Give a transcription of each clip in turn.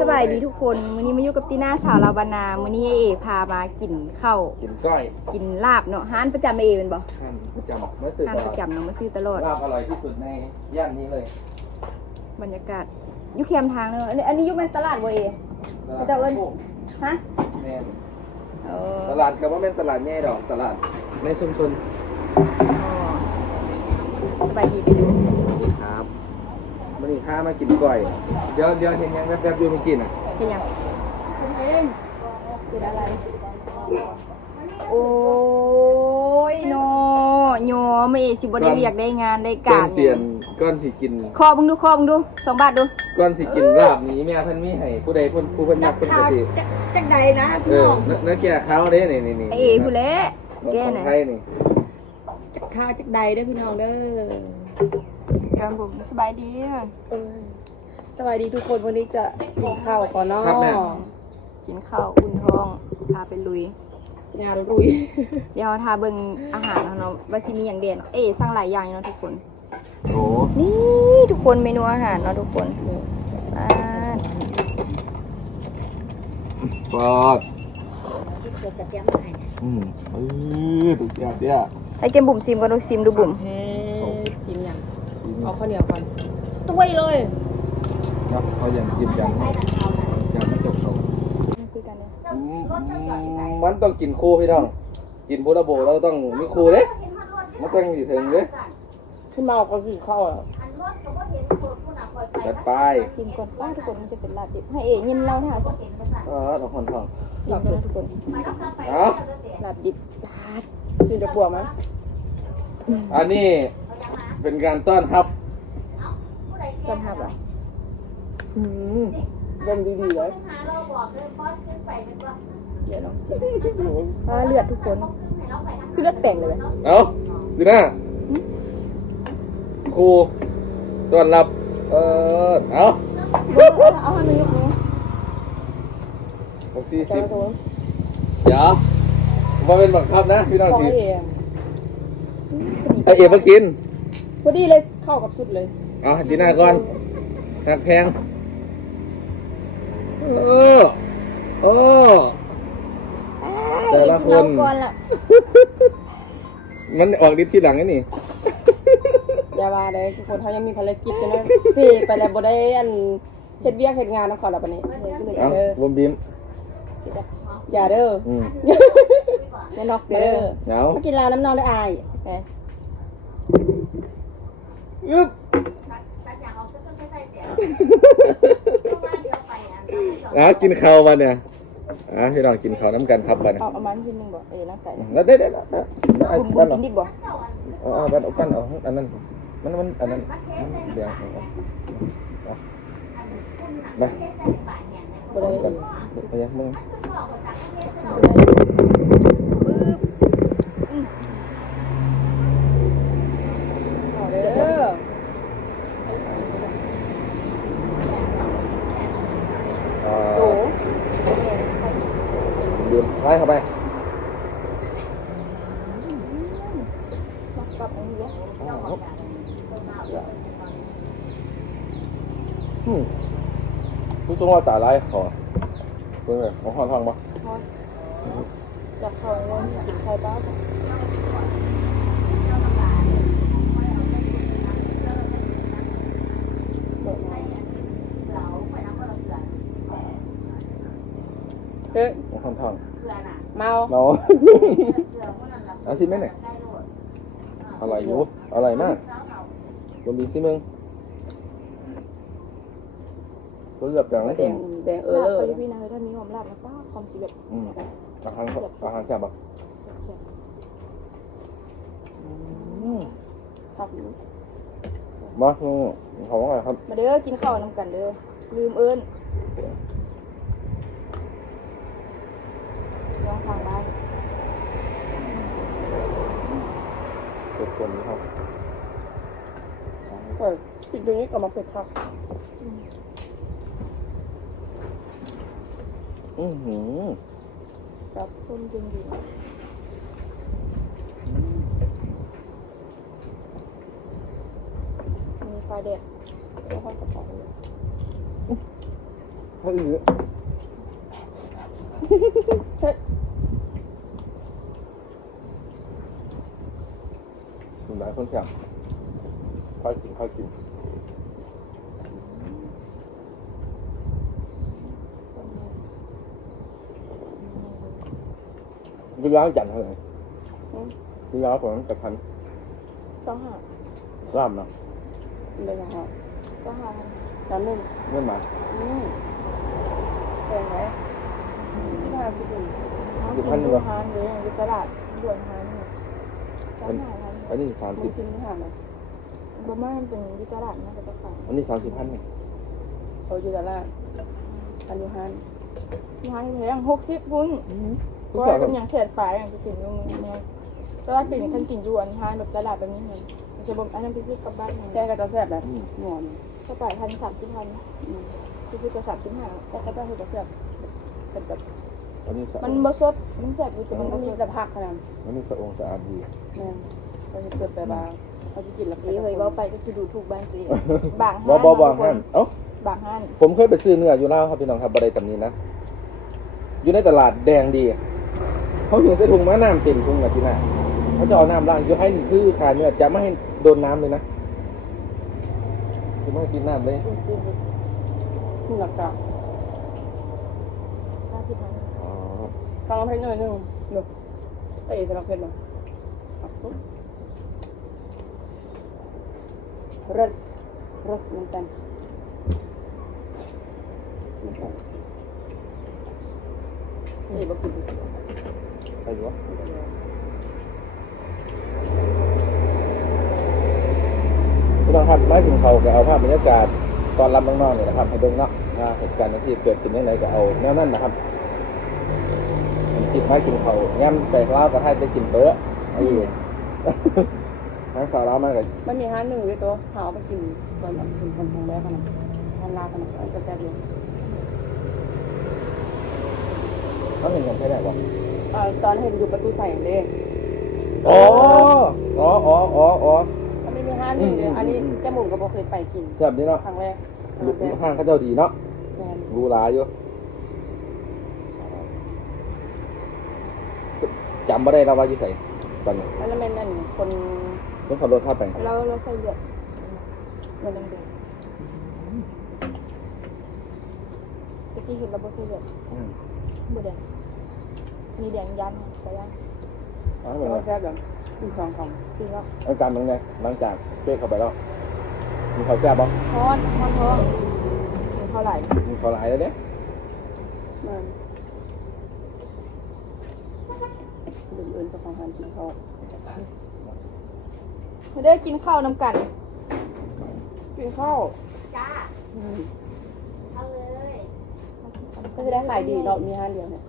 สบายดีทุกคนมื้อนี้มาอยู่กับตีน่าสาวลาวบานามื้อนี้เอเอพามากินข้าวกินก้อยกินลาบเนาะห้านประจำเอเป็นบ่ท่านประจำไม่สื่อห้านประจำเนาะมาซื้อตลอดลาบอร่อยที่สุดในย่านนี้เลย บรรยากาศอยู่แคมป์ทางเนาะอันนี้อันนี้อยู่แม่นตลาดบ่เอพระเจ้าเอิ้นฮะแม่นเออตลาดก็ว่าเป็นตลาดแง่ดอกตลาดในชุมชนสบายดีไปดูสวัสดีครับ วันนี้ข้ามากินก้อย เดี๋ยวเดี๋ยวเห็นยังแวบๆอยู่เมื่อกี้น่ะเป็นหยังเป็นอะไร โอ้ยโนโยมเอสิบ่ได้เรียกได้งานได้ก้กาอนรเสียนก้อนสิกินคอมึงดูคอมึงดูสองบาทดู ก้อนสิกินลาบนี้แม่ท่านมีให้ผู้ใดผู้ผู้เพิ่นมักเพิ่นก็สิจักใดนะเออนักนักแก่เขาเด้นี่นี่นี่ไอเอผู้เละของแกของน่ะไทยนี่จักข้าวจักใดเด้อพี่น้องเด้อ การผมสบายดีเออสวัสดีทุกคนวันนี้จะกินข้าวก่อนเนาะกินข้าวอุ่นท้องพาไปลุยงานรุยเดี๋ยวทาเบิ่งอาหารเนาะว่าสิมีอย่างเด่นเอ๊ะสั่งหลายอย่างอยู่เนาะทุกคน โอ้นี่ทุกคนเมนูอาหารเนาะทุกคนอ่าปอดอืมเออถูกจับเนี่ยให้เกมบุ๋มซิมก่อนดูซิมดูบุ๋มเฮ้ชิมยังสีนี่ เอาข้าวเหนียวก่อนตุ้ยเลยเนาะเขาอย่างกินกันจะไม่จบเขาคุยกันเลยอืมมันต้องกินคู่พี่น้อง กินพุทธโบเราต้องมีคู่เด้มันต้องอยู่ถึงเด้ขึ้นมาเอาก็กินข้าวอะจัดไปซิมก่อนป้าทุกคนมันจะเป็นลาบดิบให้เอ๋ยิ้มเล่าให้หาสิเออเอาคนทองซิมก่อนนะทุกคนเอาลาบดิบชิมจะบวกไหมอันนี้ เป็นการต้อนรับก่อนครับอะอืมเดินดีๆเลยเดี๋ยวลองซิมว่าเลือดทุกคน คือเลือดแปลงเลยไหมเอาดูหน้าครูต้อนรับ เออเอาเอาให้มันยกนี้หกสี่แต่สิบละตัวเดี๋ยวมาเป็นบังคับนะพี่น้องของทีไอเอ๋ไอเอ๋มากิน พอดีเลยเข้ากับชุดเลย เอาดีหน้าก่อนหักแพงเออเออ แต่ละคนกิเอาก่อนละมันออกฤทธิ์ที่หลังไอ้นี่ อย่าว่าเลยทุกคนเขายังมีภารกิจกันนะเสไปแล้วบ่ได้อันเฮ็ดเวียกเฮ็ดงานนะขอรับอันนี้เอาเออบวมบิ้มอย่าเด้ออืมอย่าน็อกเด้เด้ออเอามากินลาวน้ำนองเลยอายเอ้ยยึบอะกินข้าวมาเนี่ยอะพี่น้องกินข้าวน้ำกันครับบัดนเอาเอามันขึ้นหนึ่งบ่เอ้ยน้ำไก่แล้วได้ได้ได้ได้ได้คุณบ้านกิเรานดิบบ่เอาเอาบ้านเอาปั้นเอาอันนั้นมันมันอันนั้นเดี๋ยวเอาเอามาบ่ได้กันไปยังมึง ขอเด้อ อ่า โต ดื่มไล่เข้าไปกลับอันนี้เด้ออืมผู้ทรงว่าตาไล่ขอเพื่อนของห้องทางปะจับเขาเลยกินไข่บ้า เด้อ ของห้องทาง เมา เนาเอาสิไหมเนี่ยอร่อยอยู่อร่อยมากรวมดีสิมึงตัวเลือกอย่างไรแดเองงแดงเออลาบเลไปยพี่นะถ้ามีหอมลาบนะป้าความสิแบบอืมอาหารอาหารแซ่บปะอืมครับมาอืมของอะไรครับ มาเด้อกินข้าวนำกันเด้อลืมเอิ้นน้องทางบ้าน เผ็ดคนนี้ครับเออสิ่งตรงนี้ก็มาเผ็ดครับอือหือรับคนจริงดีมีไฟแดงแล้วก็กระเพาะเลยเขาอือเฮ็ดคุ หลายคนแซ่บค่อยกินค่อยกินกินแล้วจัดเท่าไหร่อืมกินแล้วผมจัดพันต้องหาร่ามเนาะเลยนะฮะต้องหาจานหนึงเงื่อนมาอืมแพงไหมสิบห้าสิบหนึ่งสิบพันหนึ่งเหรอหาหรืออยู่ตลาดด่วนหานี่ต้องหาพัน อันนี้สามมึสิงบกินไม่ห่างเลยบ่แม่นเป็นอยู่ตลาดนะก็ต้องขายอันนี้สามสิบพันนี่เขาอยู่ตลาดอันอยู่ห้านที่หาแพง60พุ่นทุกก็อย่างเป็นอย่างเศษฝายอย่างจะกินอยู่มื้อนี้ตลาดกินคันกินอยู่อันหาแบบตลาดแบบนี้เลยมันจะบ่อันนั้นไปซื้อกลับบ้านแกงก็จะแซ่บแบบหนอนก็จ่ายพันสามสิบพันอืมคือคือจะสามสิบห้าก็ก็จะให้จะแซ่บเป็นแบบอันนี้สะมันบ่สดมันแสบอยู่แต่มัมันนก็บ่มีสดแต่ผักขนาดอันนี้สะองสะอาดดีแม่นเขาจะเกิดไปบางเขาจะกินแล้วนี่เฮ้ยเว้าไปก็คือดูถูกบ้านตัวเองบางบ่ห้านบ่บ่ห้ามเอ้าบางห้านผมเคยไปซื้อเนื้ออยู่แล้วครับพี่น้องครับบไดตำนี้นะ อยู่ในตลาดแดงดี เขาถึงใส่ถุงมาน้ำเต็มถุงกับที่หน้าเขาจะเอาน้ำล้างยกให้นี่คือขายเนื้อจะไม่ให้โดนน้ำเลยนะจะไม่ให้กินน้ำเลยขึ้นหลักจากห้าสิบพันอ๋อฟังเพลงหน่อยหนึงเนอะเอ้ยสำหรับเพลงหน่อยครับ ปุ๊บรัสรัสเหมือนกันนี่บอกกินดีไปอยู่วะพี่น้องครับมาถึงเขาก็เอาภาพบรรยากาศตอนรับน้องๆเนี่ยนะครับให้เบิ่งเนาะว่าเหตุการณ์ที่เกิดขึ้นยังไงก็เอาแนวนั้นนะครับกินไม้กินเขาวย่ำไปเล่าวก็ให้ไปกินเตอะไอ้ ทางสาวเรามากับมันมีห้าหนึ่งด้วยตัวหาเอาไปกินตอนแบบกินคนทางแรกกันนะทานลากันนะอันก็แซ่บอยู่เขาเห็นกันใช่ไหมวะอ่าตอนเห็นอยู่ประตูใส่เลยอ๋ออ๋ออ๋ออ๋ออ๋อมันไม่มีห้าหนึ่งเลยอืมอันนี้อืมแก้มบุ๋มก็บอกเคยไปกินแบบนี้เนาะครั้งแรกลูกห้างเขาเจ้าดีเนาะแฟนรูหลายอยู่จำไม่ได้แล้วว่าอยู่ใส่ตอนนี้แล้วนั่นเป็นนั่นคน ต้องขับรถท่าไปเราเราใส่เลือดเลือดแดงๆตะกี้เห็นเราบ่ใส่เลือดอืมบ่แดงมีแดงยันไปยันเอาไปเลก็ยแซ่บแบบกินสองคจริงแล้วอาการเป็นไงหลังจากเจ๊เข้าไปแล้ว มีเขาวแซ่บบ่ทอดทอดท้องมีเท่าไหร่มีเขาวหลายแล้วเนี่ยำมันดื่มเอิญจะของทานกินทอด ไม่ได้กินข้าวน้ำกัน กินข้าวจ้า อืมเอาเลยก็จะได้ขายดีเรามีห้าเดียวเนี่ย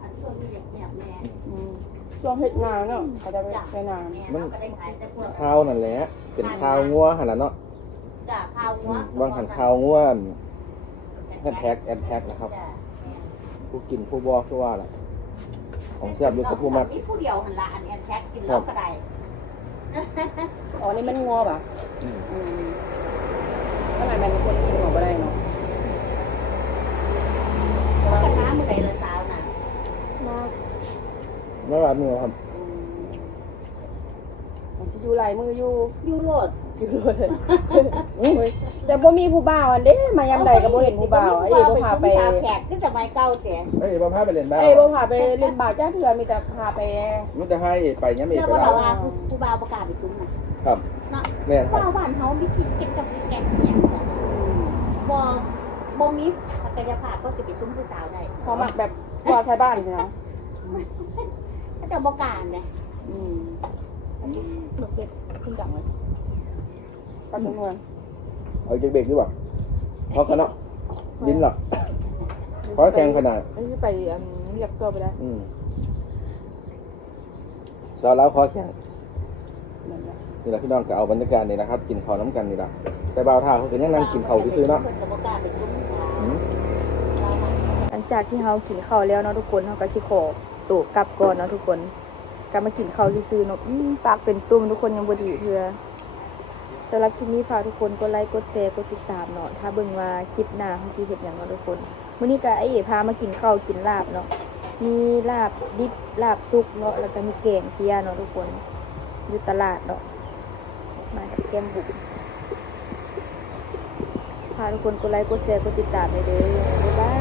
อันส่วนนี้แอบแม่อืมช่วงเห็ดงานเนาะเขาจะไปใช้น้แม่เราก็ได้ขายแต่พวกข้าวนั่นแหละ เป็นข้าวงัวหันละเนาะจ้าข้าวอืงัวมวางหันข้าวงัวแฮชแท็กแอนแท็กนะครับ จ้าผู้กินผู้บอกผู้ว่าแหละของแซ่บอยู่กับผู้มักมีผู้เดียวหันละอันแอนแท็กกินแล้วก็ได้ำ อ๋อนี่มันงัวป่ะอืมอืมเมื่อไหร่มันคนกินหัวก็ได้เนาะแต่ว่ากระทะมือใดละสาวน่ะมาไม่ว่ามือครับอืมมันสิอยู่ไหลายมืออยู่ยูโรด อยู่เลยอุ้ยแต่บ่มีผู้บ่าวอันเด้มายามใดก็บ่เห็นผู้บ่าวไอ้บ่พาไปชาวแขกก็จะไปเก้าเสียเอ้ยมาพาไปเล่นบ้าเอ้บ่พาไปเล่นบ่าวจ้าเถื่อมีแต่พาไปมันจะให้ไปเงี้ยมีเชื่อไปว่าแล้เราว่าผู้บ่าวประกาศไปซุ้มนะครับเนาะแม่นครับบ่าวบ้านเฮามีกินเก็บกับแกงอย่างจ้ะบ่บ่มีศักยภาพก็จะไปซุ้มผู้สาวได้พอมักแบบกอดชายบ้านใช่ไหมถ้าเจะบ่กล้าเนี่ยอืมเบิกเป็ดขึ้นจังเลย ปัจจุบันเอาเบรกดีกว่าเพราะกันเนาะลิ้นหรอกเพราะแทงขนาดอันนี้ไปอันเรียกตัวไปได้อืมสาวแล้วขอแข่งนั่นแหละนี่แหละพี่น้องก็เอาบรรยากาศนี่นะครับ กินข้าวน้ำกันนี่แหละแต่บ่าวท่าเขาก็ยังนั่งกินข้าวซื่อๆเนาะเพิ่นก็บ่กล้าไปซุ้มผู้สาวอืมหลังจากที่เฮากินข้าวแล้วเนาะทุกคนเฮาก็สิขอตัวกลับก่อนเนาะทุกคนกลับมากินข้าวซื่อๆเนาะอืมปากเป็นตุ่มทุกคนยังบ่ดีเทื่อ สำหรับคลิปนี้ฝากทุกคนกดไลค์กดแชร์กดติดตามเนาะถ้าเบิ่งว่าคลิปหน้าเฮาสิเฮ็ดหยังเนาะทุกคนมื้อนี้ก็ไอ้เอ๋พามากินข้าวกินลาบเนาะมีลาบดิบลาบซุกเนาะแล้วก็มีแกงเพียเนาะทุกคนอยู่ตลาดเนาะมากับแก้มบุกพาทุกคนกดไลค์กดแชร์กดติดตามไปเด้อบ๊ายบาย